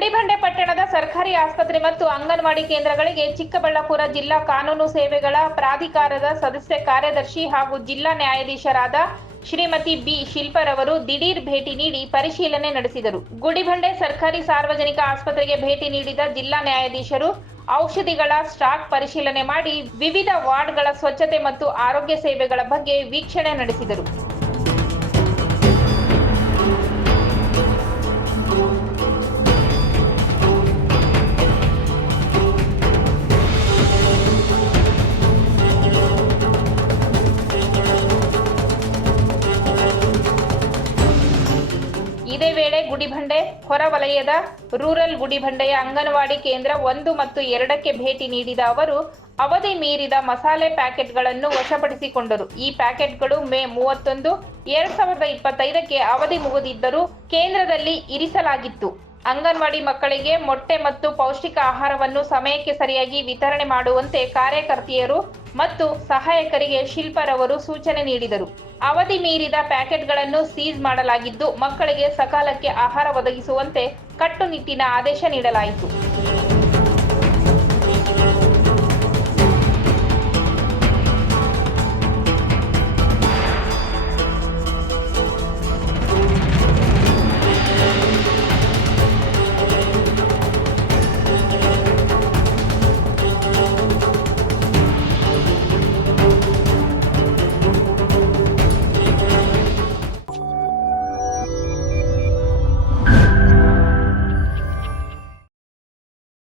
ಗುಡಿಬಂಡೆ ಪಟ್ಟಣದ ಸರ್ಕಾರಿ ಆಸ್ಪತ್ರೆ ಮತ್ತು ಅಂಗನವಾಡಿ ಕೇಂದ್ರಗಳಿಗೆ ಚಿಕ್ಕಬಳ್ಳಾಪುರ ಜಿಲ್ಲಾ ಕಾನೂನು ಸೇವೆಗಳ ಪ್ರಾಧಿಕಾರದ ಸದಸ್ಯ ಕಾರ್ಯದರ್ಶಿ ಹಾಗೂ ಜಿಲ್ಲಾ ನ್ಯಾಯಾಧೀಶರಾದ ಶ್ರೀಮತಿ ಬಿ ಶಿಲ್ಪರವರು ದಿಢೀರ್ ಭೇಟಿ ನೀಡಿ ಪರಿಶೀಲನೆ ನಡೆಸಿದರು. ಗುಡಿಬಂಡೆ ಸರ್ಕಾರಿ ಸಾರ್ವಜನಿಕ ಆಸ್ಪತ್ರೆಗೆ ಭೇಟಿ ನೀಡಿದ ಜಿಲ್ಲಾ ನ್ಯಾಯಾಧೀಶರು ಔಷಧಿಗಳ ಸ್ಟಾಕ್ ಪರಿಶೀಲನೆ ಮಾಡಿ ವಿವಿಧ ವಾರ್ಡ್ಗಳ ಸ್ವಚ್ಛತೆ ಮತ್ತು ಆರೋಗ್ಯ ಸೇವೆಗಳ ಬಗ್ಗೆ ವೀಕ್ಷಣೆ ನಡೆಸಿದರು. ಇದೇ ವೇಳೆ ಗುಡಿಬಂಡೆ ಹೊರವಲಯದ ರೂರಲ್ ಗುಡಿಬಂಡೆಯ ಅಂಗನವಾಡಿ ಕೇಂದ್ರ ಒಂದು ಮತ್ತು ಎರಡಕ್ಕೆ ಭೇಟಿ ನೀಡಿದ ಅವರು, ಅವಧಿ ಮೀರಿದ ಮಸಾಲೆ ಪ್ಯಾಕೆಟ್ಗಳನ್ನು ವಶಪಡಿಸಿಕೊಂಡರು. ಈ ಪ್ಯಾಕೆಟ್ಗಳು ಮೇ ಮೂವತ್ತೊಂದು, ಎರಡ್ ಸಾವಿರದ ಇಪ್ಪತ್ತೈದಕ್ಕೆ ಅವಧಿ ಮುಗಿದಿದ್ದರೂ ಕೇಂದ್ರದಲ್ಲಿ ಇರಿಸಲಾಗಿತ್ತು. ಅಂಗನವಾಡಿ ಮಕ್ಕಳಿಗೆ ಮೊಟ್ಟೆ ಮತ್ತು ಪೌಷ್ಟಿಕ ಆಹಾರವನ್ನು ಸಮಯಕ್ಕೆ ಸರಿಯಾಗಿ ವಿತರಣೆ ಮಾಡುವಂತೆ ಕಾರ್ಯಕರ್ತೆಯರು ಮತ್ತು ಸಹಾಯಕರಿಗೆ ಶಿಲ್ಪರವರು ಸೂಚನೆ ನೀಡಿದರು. ಅವಧಿ ಮೀರಿದ ಪ್ಯಾಕೆಟ್ಗಳನ್ನು ಸೀಜ್ ಮಾಡಲಾಗಿದ್ದು, ಮಕ್ಕಳಿಗೆ ಸಕಾಲಕ್ಕೆ ಆಹಾರ ಒದಗಿಸುವಂತೆ ಕಟ್ಟುನಿಟ್ಟಿನ ಆದೇಶ ನೀಡಲಾಯಿತು.